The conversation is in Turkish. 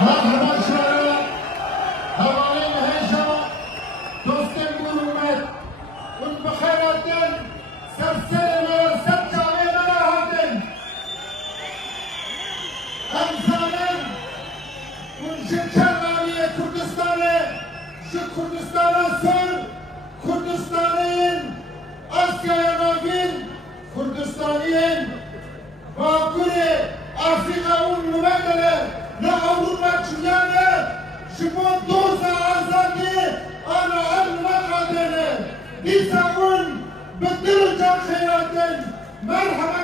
مرحبا شارع حوالين هيجا دوستن بولومت والبخيراتن سرسلنا وسبت علينا راهاتن امزانن ونشكرنامية كردستاني şu Kürdistan'a sor, Kürdistan'ın Asya'ya navin, Kürdistan'ın Bakuri, Afrika'nın mübedele, ne Avrupa çüyane, şu bu doza azadi, ana alma kadene, nisa'un, bıttıracak hayatın, merhaba